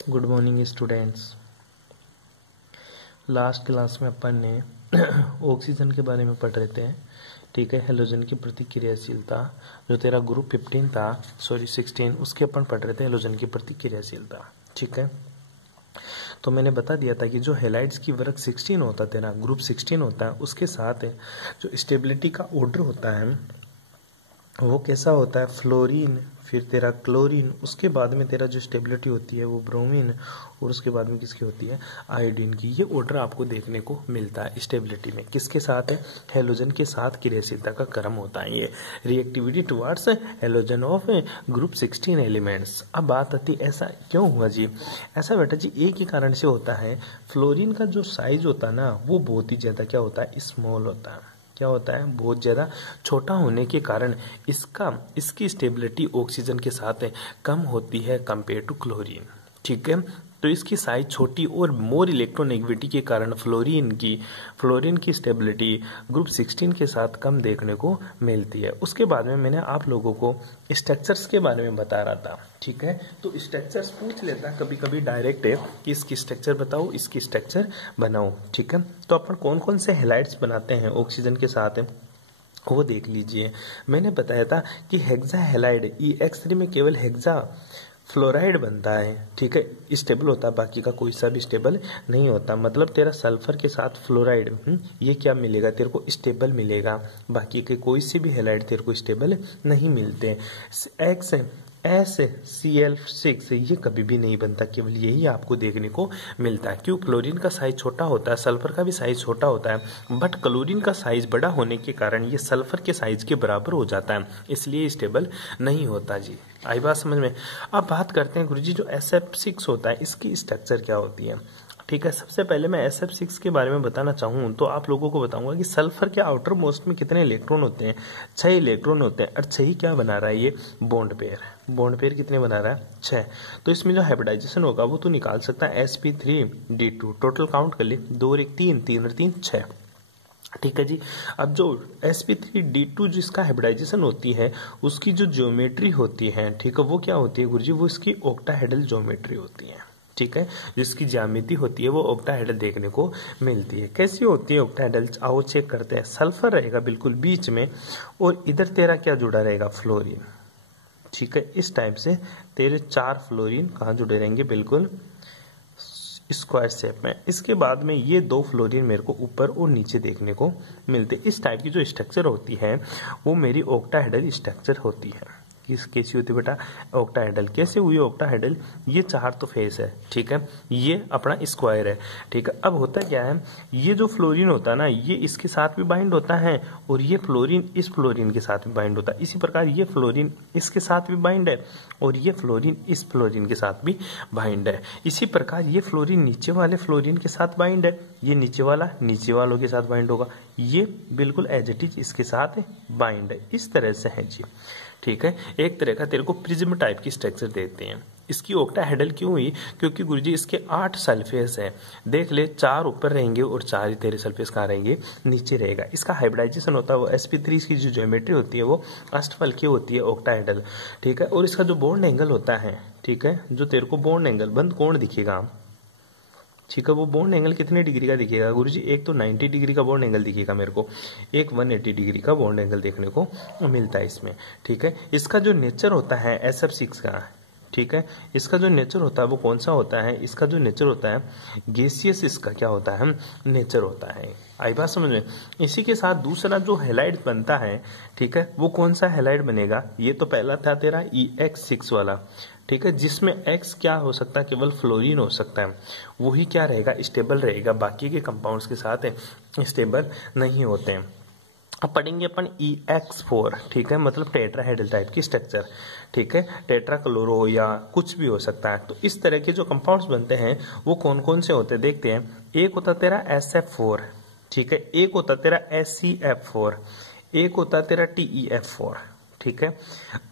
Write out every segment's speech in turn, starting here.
Good morning students. Last class में अपन ने oxygen के बारे में पढ़ रहे थे। ठीक है, हेलोजन की प्रतिक्रियाशीलता जो तेरा ग्रुप 15 था, सॉरी 16, उसके अपन पढ़ रहे थे हेलोजन की प्रतिक्रियाशीलता। ठीक है, तो मैंने बता दिया था कि जो हेलाइड्स की वर्ग 16 होता है, तेरा ग्रुप 16 होता है, उसके साथ जो स्टेबिलिटी का ऑर्डर होता है वो कैसा होता है, फ्लोरीन, फिर तेरा क्लोरीन, उसके बाद में तेरा जो स्टेबिलिटी होती है वो ब्रोमीन, और उसके बाद में किसकी होती है, आयोडीन की। ये ऑर्डर आपको देखने को मिलता है स्टेबिलिटी में। किसके साथ है, हेलोजन के साथ क्रियाशीलता का क्रम होता है ये, reactivity towards halogen of group 16 elements. अब बात आती है ऐसा क्यों हुआ जी? ऐसा बेटा जी एक ही कारण से होता है, फ्लोरीन का जो साइज होता है ना वो बहुत ही ज्यादा क्या होता है, स्मॉल होता है। क्या होता है, बहुत ज़्यादा छोटा होने के कारण इसकी स्टेबिलिटी ऑक्सीजन के साथ कम होती है कंपेयर टू क्लोरीन। ठीक है, तो इसकी साइज छोटी और मोर इलेक्ट्रोनेगेटिविटी के कारण फ्लोरीन की स्टेबिलिटी ग्रुप 16 के साथ कम देखने को मिलती है। उसके बाद में मैंने आप लोगों को स्ट्रक्चर्स के बारे में बता रहा था। ठीक है, तो स्ट्रक्चर्स पूछ लेता कभी कभी डायरेक्ट है कि इसकी स्ट्रक्चर बताओ, इसकी स्ट्रक्चर बनाओ। ठीक है, तो अपन कौन कौन से हेलाइड्स बनाते हैं ऑक्सीजन के साथ वो देख लीजिए। मैंने बताया था कि हेक्सा हेलाइड EX3 में केवल हेक्सा फ्लोराइड बनता है। ठीक है, स्टेबल होता है, बाकी का कोई सा भी स्टेबल नहीं होता। मतलब तेरा सल्फर के साथ फ्लोराइड ये क्या मिलेगा तेरे को, स्टेबल मिलेगा। बाकी के कोई से भी हेलाइड तेरे को स्टेबल नहीं मिलते। SCl6 ये कभी भी नहीं बनता, केवल यही आपको देखने को मिलता है। क्यों? फ्लोरीन का साइज छोटा होता है, सल्फर का भी साइज छोटा होता है, बट क्लोरीन का साइज बड़ा होने के कारण ये सल्फर के साइज के बराबर हो जाता है, इसलिए स्टेबल नहीं होता जी। आई बात समझ में? अब बात करते हैं गुरुजी जो SF6 होता है इसकी स्ट्रक्चर क्या होती है। ठीक है, सबसे पहले मैं SF6 के बारे में बताना चाहूँ तो आप लोगों को बताऊंगा कि सल्फर के आउटर मोस्ट में कितने इलेक्ट्रॉन होते हैं, 6 इलेक्ट्रॉन होते हैं। और 6 क्या बना रहा है ये, बॉन्ड पेयर कितने बना रहा है, 6। तो इसमें जो हाइब्रिडाइजेशन होगा वो तो निकाल सकता है sp3d2। टोटल काउंट कर ले, 2 और 1 3, 3 और 3 6। ठीक है जी। अब जो sp3d2 जिसका हाइब्रिडाइजेशन होती है उसकी जो ज्योमेट्री होती है, ठीक है, वो क्या होती है गुरुजी, वो इसकी ऑक्टाहेड्रल ज्योमेट्री होती है। ठीक है, जिसकी ज्यामिति होती है वो ऑक्टाहेड्रल देखने को मिलती है। कैसी होती है ऑक्टाहेड्रल, आओ चेक करते हैं। सल्फर रहेगा बिल्कुल बीच में और इधर तेरा क्या जुड़ा रहेगा, फ्लोरीन। ठीक है, इस टाइप से तेरे 4 फ्लोरीन कहाँ जुड़े रहेंगे, बिल्कुल स्क्वायर शेप में। इसके बाद में ये 2 फ्लोरीन मेरे को ऊपर और नीचे देखने को मिलते। इस टाइप की जो स्ट्रक्चर होती है वो मेरी ऑक्टाहेड्रल स्ट्रक्चर होती है। कैसी होती है बेटा, ऑक्टाहेड्रल। कैसे हुई ऑक्टाहेड्रल, ये 4 तो फेस है। ठीक है, ये अपना स्क्वायर है। ठीक है, अब होता क्या है, ये जो फ्लोरीन होता है ना ये इसके साथ भी बाइंड होता है और ये फ्लोरीन इस फ्लोरीन के साथ भी बाइंड होता है। इसी प्रकार ये फ्लोरीन इसके साथ भी बाइंड है और ये फ्लोरीन इस फ्लोरीन के साथ भी बाइंड है। इसी प्रकार ये फ्लोरीन नीचे वाले फ्लोरीन के साथ बाइंड है, ये नीचे वाला नीचे वालों के साथ बाइंड होगा, ये बिल्कुल एज इट इज इसके साथ बाइंड है। इस तरह से है जी। ठीक है, एक तरह का तेरे को प्रिज्म टाइप की स्ट्रक्चर देते हैं। इसकी ऑक्टाहेड्रल क्यों हुई, क्योंकि गुरुजी इसके 8 सल्फेस है। देख ले, 4 ऊपर रहेंगे और 4 ही तेरे सल्फेस कहाँ रहेंगे, नीचे रहेगा। इसका हाइब्रिडाइजेशन होता है वो sp3 की जो ज्योमेट्री होती है वो अष्टफल की होती है ऑक्टाहेड्रल। ठीक है, और इसका जो बॉन्ड एंगल होता है, ठीक है, जो तेरे को बॉन्ड एंगल बंद कोण दिखेगा, ठीक है, वो बॉन्ड एंगल कितने डिग्री का दिखेगा गुरुजी, एक तो 90 डिग्री का बॉन्ड एंगल दिखेगा मेरे को, एक 180 डिग्री का बॉन्ड एंगल देखने को मिलता है इसमें। ठीक है, इसका जो नेचर होता है SF6 का, ठीक है, इसका जो नेचर होता है वो कौन सा होता है, इसका जो नेचर होता है गैसियस, इसका क्या होता है, नेचर होता है। आई बात समझ में? इसी के साथ दूसरा जो हेलाइड बनता है, ठीक है, वो कौन सा हेलाइड बनेगा, ये तो पहला था तेरा EX6 वाला। ठीक है, जिसमें X क्या हो सकता है, केवल फ्लोरीन हो सकता है, वही क्या रहेगा, स्टेबल रहेगा, बाकी के कंपाउंड्स के साथ स्टेबल नहीं होते हैं। अब पढ़ेंगे अपन EX4। ठीक है, मतलब टेट्राहेड्रल टाइप की स्ट्रक्चर। ठीक है, टेट्राक्लोरो या कुछ भी हो सकता है। तो इस तरह के जो कंपाउंड्स बनते हैं वो कौन कौन से होते हैं देखते हैं। एक होता तेरा SF4, ठीक है, एक होता तेरा SCF4, एक होता तेरा TEF4। ठीक है।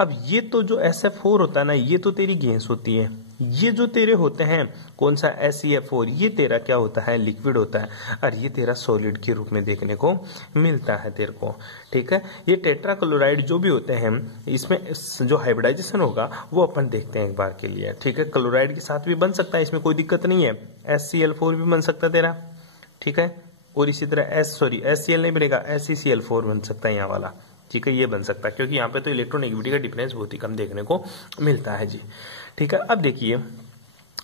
अब ये तो जो SF4 होता है ना, ये तो तेरी गैस होती है। ये जो तेरे होते हैं कौन सा SeF4, ये तेरा क्या होता है, लिक्विड होता है, और ये तेरा सॉलिड के रूप में देखने को मिलता है तेरे को, ठीक है। ये टेट्राक्लोराइड जो भी होते हैं, इसमें जो हाइब्रिडाइजेशन होगा वो अपन देखते हैं एक बार के लिए, ठीक है। क्लोराइड के साथ भी बन सकता है, इसमें कोई दिक्कत नहीं है। HCl4 भी बन सकता है तेरा, ठीक है। और इसी तरह HCl नहीं बनेगा, SeCl4 बन सकता है यहाँ वाला, ठीक है। ये बन सकता है क्योंकि यहाँ पे तो इलेक्ट्रोनेगेटिविटी का डिफरेंस बहुत ही कम देखने को मिलता है जी, ठीक है। अब देखिए,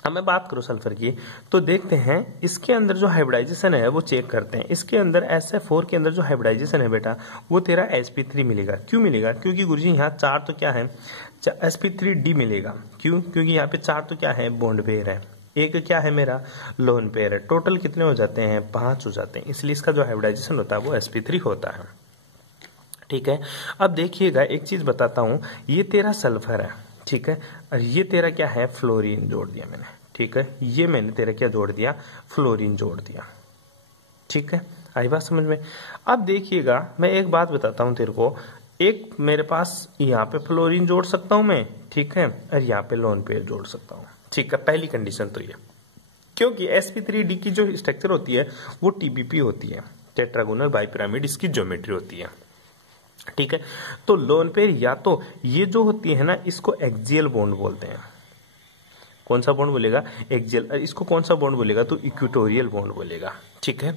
अब मैं बात करूं सल्फर की, तो देखते हैं इसके अंदर जो हाइब्रिडाइजेशन है वो चेक करते हैं। इसके अंदर SF4 के अंदर जो हाइब्रिडाइजेशन है बेटा, वो तेरा sp3 मिलेगा। क्यों मिलेगा? क्योंकि गुरुजी यहाँ 4 तो क्या है, sp3d मिलेगा। क्यों? क्योंकि यहाँ पे 4 तो क्या है, बॉन्ड पेयर है, एक क्या है मेरा, लोन पेयर है। टोटल कितने हो जाते हैं, 5 हो जाते हैं, इसलिए इसका जो हाइब्रिडाइजेशन होता है वो sp3 होता है, ठीक है। अब देखिएगा, एक चीज बताता हूं, ये तेरा सल्फर है, ठीक है, और ये तेरा क्या है, फ्लोरीन जोड़ दिया मैंने, ठीक है। ये मैंने तेरा क्या जोड़ दिया, फ्लोरीन जोड़ दिया, ठीक है। आई बात समझ में? अब देखिएगा, मैं एक बात बताता हूं तेरे को, एक मेरे पास यहाँ पे फ्लोरीन जोड़ सकता हूं मैं, ठीक है, और यहाँ पे लोन पेयर जोड़ सकता हूँ, ठीक है। पहली कंडीशन तो ये, क्योंकि sp3d की जो स्ट्रक्चर होती है वो TBP होती है, टेट्रागोनल बाइपिरामिड इसकी ज्योमेट्री होती है, ठीक है। तो लोन पेयर या तो ये जो होती है ना, इसको एक्सियल बॉन्ड बोलते हैं। कौन सा बॉन्ड बोलेगा, एक्सियल। इसको कौन सा बॉन्ड बोलेगा, तो इक्वेटोरियल बॉन्ड बोलेगा, ठीक है।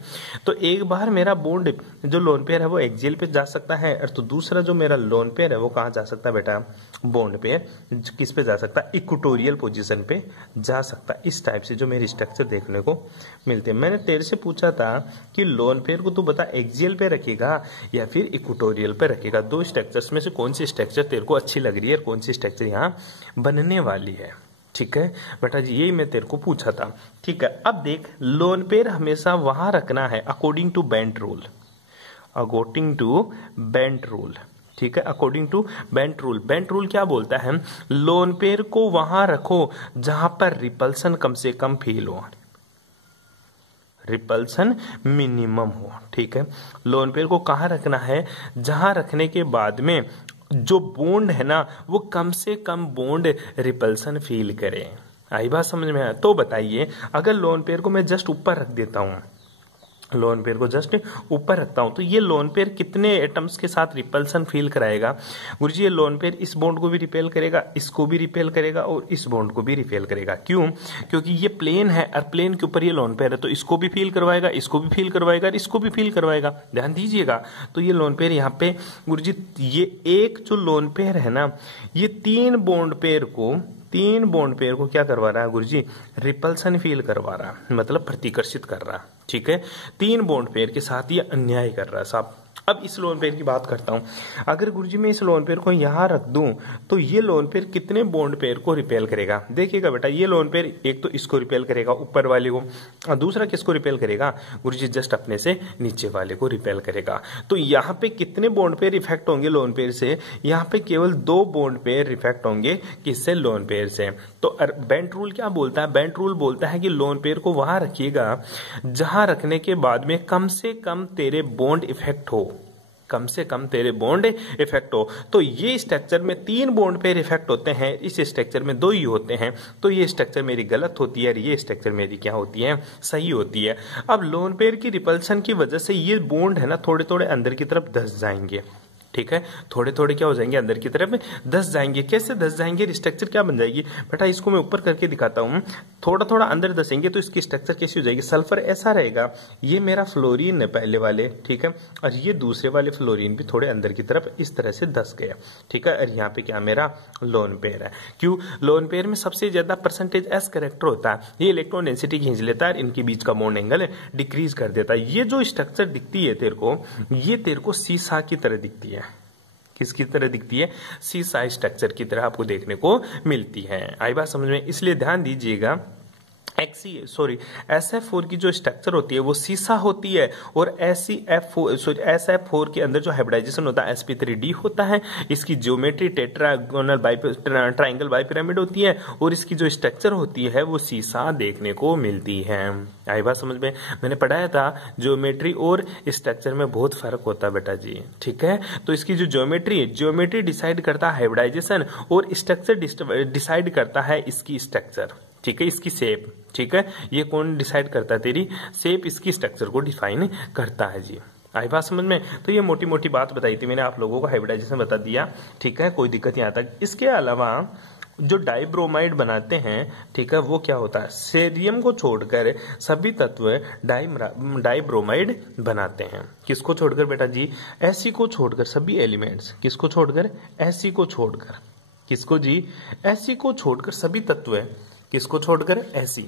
तो एक बार मेरा बॉन्ड जो लोन पेयर है वो एक्सियल पे जा सकता है, और तो दूसरा जो मेरा लोन पेयर है वो कहाँ जा सकता है बेटा, बॉन्ड पेयर किस पे जा सकता है, इक्वेटोरियल पोजीशन पे जा सकता है। इस टाइप से जो मेरी स्ट्रक्चर देखने को मिलते हैं। मैंने तेरे से पूछा था कि लोन पेयर को तू बता एक्सियल पे रखेगा या फिर इक्वेटोरियल पे रखेगा, दो स्ट्रक्चर्स में से कौन सी स्ट्रक्चर तेरे को अच्छी लग रही है और कौन सी स्ट्रक्चर यहाँ बनने वाली है, ठीक है बेटा जी, यही मैं तेरे को पूछा था, ठीक है। अब देख, लोन पेयर हमेशा वहां रखना है according to bent rule, according to bent rule, ठीक है। According to bent rule, bent rule क्या बोलता है, लोन पेयर को वहां रखो जहां पर रिपल्सन कम से कम फील हो, रिपल्सन मिनिमम हो, ठीक है। लोन पेयर को कहां रखना है, जहां रखने के बाद में जो बॉन्ड है ना वो कम से कम बॉन्ड रिपल्सन फील करे। आई बात समझ में आया? तो बताइए, अगर लोन पेयर को मैं जस्ट ऊपर रख देता हूं, लोन पेयर को जस्ट ऊपर रखता हूं, तो ये लोन पेयर कितने एटम्स के साथ रिपल्सन फील कराएगा, गुरुजी? ये लोन पेयर इस बॉन्ड को भी रिपेल करेगा, इसको भी रिपेल करेगा और इस बॉन्ड को भी रिपेल करेगा। क्यों? क्योंकि ये प्लेन है और प्लेन के ऊपर ये लोन पेयर है, तो इसको भी फील करवाएगा, इसको भी फील करवाएगा और इसको भी फील करवाएगा। ध्यान दीजिएगा, तो ये लोन पेयर यहाँ पे गुरुजी, ये एक जो लोन पेयर है ना, ये तीन बॉन्ड पेयर को क्या करवा रहा है गुरुजी, रिपल्सन फील करवा रहा है, मतलब प्रतिकर्षित कर रहा है, ठीक है। तीन बॉन्ड पेयर के साथ ये अन्याय कर रहा है साहब। अब इस लोन पेयर की बात करता हूं, अगर गुरुजी मैं इस लोन पेयर को यहां रख दूं तो ये लोन पेयर कितने बॉन्ड पेयर को रिपेल करेगा? देखिएगा बेटा, ये लोन पेयर एक तो इसको रिपेल करेगा, ऊपर वाले को, और दूसरा किसको रिपेल करेगा गुरुजी, जस्ट अपने से नीचे वाले को रिपेल करेगा। तो यहाँ पे कितने बॉन्ड पेयर इफेक्ट होंगे लोन पेयर से? यहाँ पे केवल 2 बॉन्ड पेयर इफेक्ट होंगे, किससे? लोन पेयर से। तो बेंट रूल क्या बोलता है? बेंट रूल बोलता है कि लोन पेयर को वहां रखिएगा जहां रखने के बाद में कम से कम तेरे बॉन्ड इफेक्ट हो, कम से कम तेरे बॉन्ड इफेक्ट हो। तो ये स्ट्रक्चर में 3 बॉन्ड पेयर इफेक्ट होते हैं, इस स्ट्रक्चर में 2 ही होते हैं, तो ये स्ट्रक्चर मेरी गलत होती है और ये स्ट्रक्चर मेरी क्या होती है, सही होती है। अब लोन पेयर की रिपल्सन की वजह से ये बॉन्ड है ना थोड़े थोड़े अंदर की तरफ धस जाएंगे, ठीक है, थोड़े थोड़े क्या हो जाएंगे, अंदर की तरफ धस जाएंगे। कैसे धस जाएंगे? स्ट्रक्चर क्या बन जाएगी बेटा, इसको मैं ऊपर करके दिखाता हूं, थोड़ा थोड़ा अंदर धसेंगे तो इसकी स्ट्रक्चर कैसी हो जाएगी, सल्फर ऐसा रहेगा, ये मेरा फ्लोरीन है पहले वाले, ठीक है, और ये दूसरे वाले फ्लोरीन भी थोड़े अंदर की तरफ इस तरह से धस गया, ठीक है। और यहाँ पे क्या मेरा लोन पेयर है। क्यों? लोन पेयर में सबसे ज्यादा परसेंटेज एस कैरेक्टर होता है, ये इलेक्ट्रॉन डेंसिटी खींच लेता है, इनके बीच का बॉन्ड एंगल डिक्रीज कर देता है। ये जो स्ट्रक्चर दिखती है तेरे को, ये तेरे को सीसा की तरह दिखती है। किसकी तरह दिखती है? सीसा स्ट्रक्चर की तरह आपको देखने को मिलती है। आई बात समझ में? इसलिए ध्यान दीजिएगा, SF4 की जो स्ट्रक्चर होती है वो सीसा होती है, और SF4 के अंदर जो हाइब्रिडाइजेशन होता है sp3d होता है। इसकी ज्योमेट्री टेट्रागोनल ट्राइंगल बाइपिरामिड होती है, और इसकी जो स्ट्रक्चर होती है वो सीसा देखने को मिलती है। आई बात समझ में? मैंने पढ़ाया था ज्योमेट्री और स्ट्रक्चर में बहुत फर्क होता है बेटा जी, ठीक है। तो इसकी जो ज्योमेट्री डिसाइड करता है हाइब्रिडाइजेशन, और स्ट्रक्चर डिसाइड करता है इसकी स्ट्रक्चर, ठीक है, इसकी शेप, ठीक है। ये कौन डिसाइड करता है? तेरी शेप इसकी स्ट्रक्चर को डिफाइन करता है जी। आई बात समझ में? तो ये मोटी मोटी बात बताई थी मैंने आप लोगों को, हाइब्रिडाइजेशन बता दिया, ठीक है, कोई दिक्कत यहाँ तक। इसके अलावा जो डाइब्रोमाइड बनाते हैं, ठीक है, वो क्या होता है? सेरियम को छोड़कर सभी तत्व डाइब्रोमाइड बनाते हैं। किसको छोड़कर बेटा जी? Ase को छोड़कर सभी एलिमेंट्स। किसको छोड़कर? Ase को छोड़कर। किसको जी? Ase को छोड़कर सभी तत्व। किसको छोड़कर? Ase,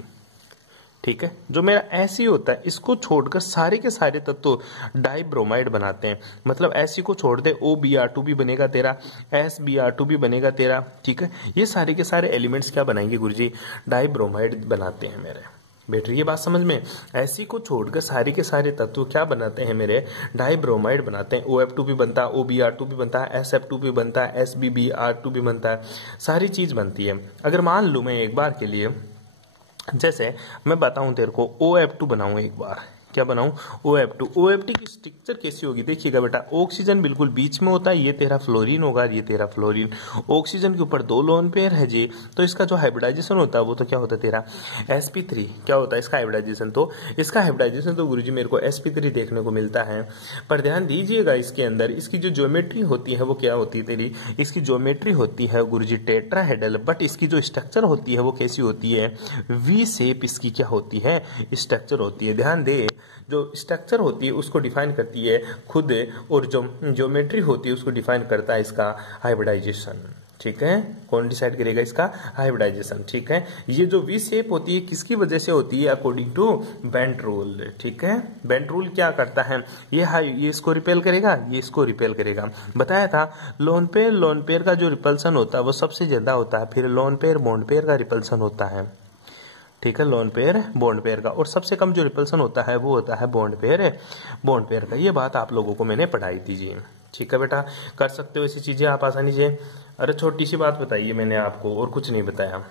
ठीक है। जो मेरा Ase होता है इसको छोड़कर सारे के सारे तत्व डाइब्रोमाइड बनाते हैं। मतलब Ase को छोड़ दे OBr2 भी बनेगा तेरा, SBr2 भी बनेगा तेरा, ठीक है। ये सारे के सारे एलिमेंट्स क्या बनाएंगे गुरुजी? डाइब्रोमाइड बनाते हैं मेरे बेटे। ये बात समझ में? Ase को छोड़कर सारे के सारे तत्व क्या बनाते हैं मेरे? डाइब्रोमाइड बनाते हैं। OF2 भी बनता है, OBr2 भी बनता है, SF2 भी बनता है, SBBr2 भी बनता है, सारी चीज बनती है। अगर मान लूं मैं एक बार के लिए, जैसे मैं बताऊं तेरे को, OF2 बनाऊं एक बार, क्या बनाऊं? OF2 की स्ट्रक्चर कैसी होगी देखिएगा बेटा। ऑक्सीजन बिल्कुल बीच में होता है, ये तेरा फ्लोरीन होगा, ये तेरा फ्लोरीन। ऑक्सीजन के ऊपर 2 लोन पेयर है जी, तो इसका जो हाइब्रिडाइजेशन होता है वो तो क्या होता है तेरा? sp3। क्या होता है इसका हाइब्रिडाइजेशन? तो इसका हाइब्रिडाइजेशन तो गुरुजी मेरे को sp3 देखने को मिलता है। पर ध्यान दीजिएगा, इसके अंदर इसकी जो ज्योमेट्री होती है वो क्या होती है तेरी? इसकी ज्योमेट्री होती है गुरुजी टेट्राहेड्रल, बट इसकी जो स्ट्रक्चर होती है वो कैसी होती है? वी शेप इसकी क्या होती है? स्ट्रक्चर होती है। ध्यान दे, जो स्ट्रक्चर होती है उसको डिफाइन करती है खुद, और जो ज्योमेट्री होती है उसको डिफाइन करता है इसका हाइब्रिडाइजेशन, ठीक है। कौन डिसाइड करेगा इसका? हाइब्रिडाइजेशन, ठीक है। ये जो वी शेप होती है किसकी वजह से होती है? अकॉर्डिंग टू बेंट रूल, ठीक है। बेंट रूल क्या करता है? ये इसको रिपेल करेगा, ये इसको रिपेल करेगा। बताया था लोन पेयर का जो रिपल्सन होता है वो सबसे ज्यादा होता है, फिर लोन पेयर बॉन्ड पेयर का रिपल्सन होता है, ठीक है, लोन पेयर बॉन्ड पेयर का, और सबसे कम जो रिपल्सन होता है वो होता है बॉन्ड पेयर का। ये बात आप लोगों को मैंने पढ़ाई थी जी, ठीक है बेटा। कर सकते हो ऐसी चीजें आप आसानी से। अरे छोटी सी बात बताइए मैंने आपको, और कुछ नहीं बताया।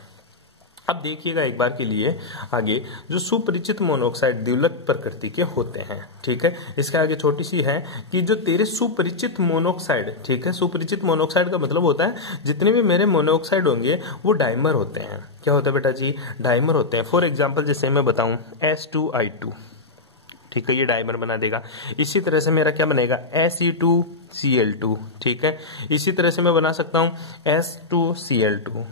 अब देखिएगा एक बार के लिए आगे, जो सुपरिचित मोनोऑक्साइड द्विलक प्रकृति के होते हैं, ठीक है। इसके आगे छोटी सी है कि जो तेरे सुपरिचित मोनोऑक्साइड, ठीक है, सुपरिचित मोनोऑक्साइड का मतलब होता है जितने भी मेरे मोनोऑक्साइड होंगे वो डाइमर होते हैं। क्या होता है बेटा जी? डाइमर होते हैं। फॉर एग्जाम्पल जैसे मैं बताऊं S2I2, ठीक है, ये डाइमर बना देगा। इसी तरह से मेरा क्या बनेगा? Se2Cl2, ठीक है। इसी तरह से मैं बना सकता हूं S2Cl2,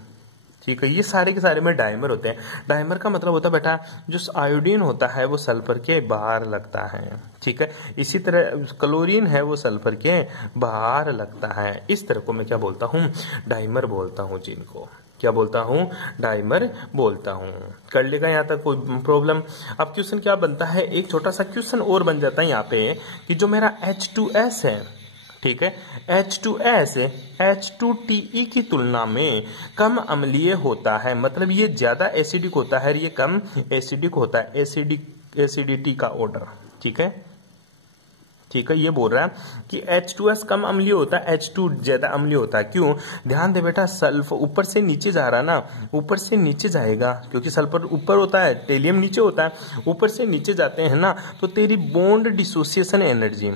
ठीक है। ये सारे के सारे में डाइमर होते हैं। डाइमर का मतलब होता है बेटा जो आयोडीन होता है वो सल्फर के बाहर लगता है, ठीक है। इसी तरह क्लोरीन है वो सल्फर के बाहर लगता है। इस तरह को मैं क्या बोलता हूँ? डाइमर बोलता हूँ जिनको। क्या बोलता हूँ? डाइमर बोलता हूँ। कर लेगा यहाँ तक कोई प्रॉब्लम? अब क्वेश्चन क्या बनता है, एक छोटा सा क्वेश्चन और बन जाता है यहाँ पे कि जो मेरा H2S है, ठीक है, H2S H2TE की तुलना में कम अम्लीय होता है। मतलब ये ज्यादा एसिडिक होता है, ये कम एसिडिक होता है, एसिडिटी का ऑर्डर, ठीक है, ठीक है। ये बोल रहा है कि H2S कम अम्लीय होता है, H2 ज्यादा अम्लीय होता है। क्यों? ध्यान दे बेटा, सल्फर ऊपर से नीचे जा रहा है ना, ऊपर से नीचे जाएगा क्योंकि सल्फर ऊपर होता है, टेलियम नीचे होता है। ऊपर से नीचे जाते हैं ना, तो तेरी बॉन्ड डिसोसिएशन एनर्जी,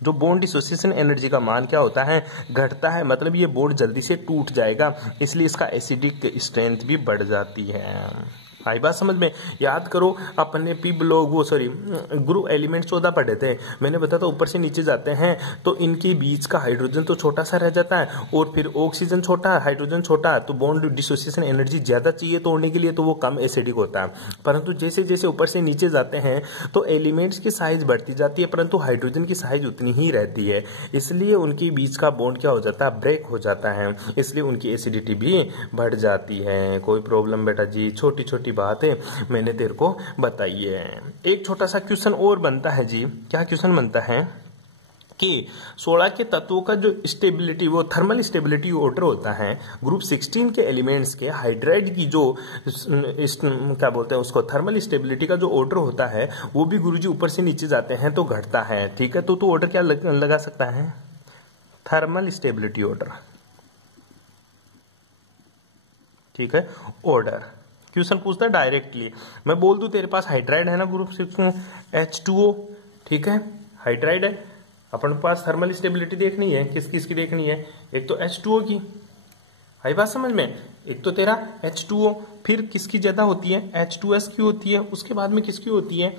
जो बॉन्ड डिसोसिएशन एनर्जी का मान क्या होता है? घटता है। मतलब ये बॉन्ड जल्दी से टूट जाएगा, इसलिए इसका एसिडिक स्ट्रेंथ भी बढ़ जाती है। आई बात समझ में? याद करो अपने पी ब्लॉक वो सॉरी ग्रुप एलिमेंट 14 पढ़े थे। मैंने बताया था ऊपर से नीचे जाते हैं तो इनके बीच का हाइड्रोजन तो छोटा सा रह जाता है, और फिर ऑक्सीजन छोटा, हाइड्रोजन छोटा, तो बॉन्ड डिसोसिएशन एनर्जी ज्यादा चाहिए तोड़ने के लिए, तो वो कम एसिडिक होता है। परंतु जैसे जैसे ऊपर से नीचे जाते हैं तो एलिमेंट्स की साइज बढ़ती जाती है, परंतु हाइड्रोजन की साइज उतनी ही रहती है, इसलिए उनके बीच का बॉन्ड क्या हो जाता है? ब्रेक हो जाता है, इसलिए उनकी एसिडिटी भी बढ़ जाती है। कोई प्रॉब्लम बेटा जी? छोटी छोटी बातें मैंने तेरे को बताई है। एक छोटा सा क्वेश्चन और बनता है जी। क्या क्वेश्चन बनता है कि 16 के तत्वों का जो स्टेबिलिटी, वो थर्मल स्टेबिलिटी ऑर्डर होता है, ग्रुप 16 के एलिमेंट्स के हाइड्राइड की जो क्या बोलते हैं उसको, थर्मल स्टेबिलिटी का जो ऑर्डर होता है वो भी गुरुजी ऊपर से नीचे जाते हैं तो घटता है। ठीक है, तो ऑर्डर क्या लगा सकता है, थर्मल स्टेबिलिटी ऑर्डर। ठीक है, ऑर्डर क्वेश्चन पूछता है डायरेक्टली, मैं बोल दूं तेरे पास हाइड्राइड है ना ग्रुप 16 H2O, ठीक है हाइड्राइड है, अपन पास थर्मल स्टेबिलिटी देखनी है, किस किस की देखनी है, एक तो H2O की, आई बात समझ में, एक तो तेरा H2O, फिर किसकी ज्यादा होती है, H2S की होती है, उसके बाद में किसकी होती है,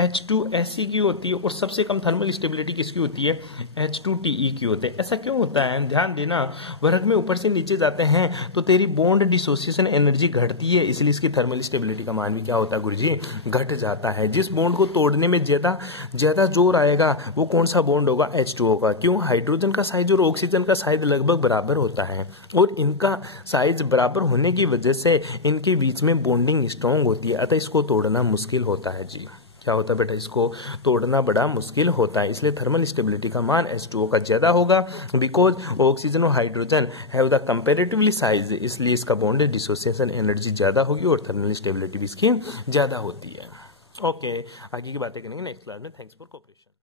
H2SE की होती है, और सबसे कम थर्मल स्टेबिलिटी किसकी होती है, H2TE की होती है। ऐसा क्यों होता है, ध्यान देना, वर्ग में ऊपर से नीचे जाते हैं तो तेरी बॉन्ड डिसोसिएशन एनर्जी घटती है, इसलिए इसकी थर्मल स्टेबिलिटी का मान भी क्या होता है गुरुजी, घट जाता है। जिस बॉन्ड को तोड़ने में ज्यादा जोर आएगा वो कौन सा बॉन्ड होगा, H2O का। क्यों, हाइड्रोजन का साइज और ऑक्सीजन का साइज लगभग बराबर होता है, और इनका साइज बराबर होने की वजह से इनके बीच में बॉन्डिंग स्ट्रांग होती है, अतः इसको तोड़ना मुश्किल होता है जी। क्या होता है बेटा, इसको तोड़ना बड़ा मुश्किल होता है, इसलिए थर्मल स्टेबिलिटी का मान H2O का ज्यादा होगा, बिकॉज ऑक्सीजन और hydrogen have the comparatively size, इसलिए इसका बॉन्ड डिसोसिएशन एनर्जी ज्यादा होगी और थर्मल स्टेबिलिटी भी इसकी ज्यादा होती है। ओके, आगे की बातें करेंगे नेक्स्ट क्लास में। Thanks for cooperation.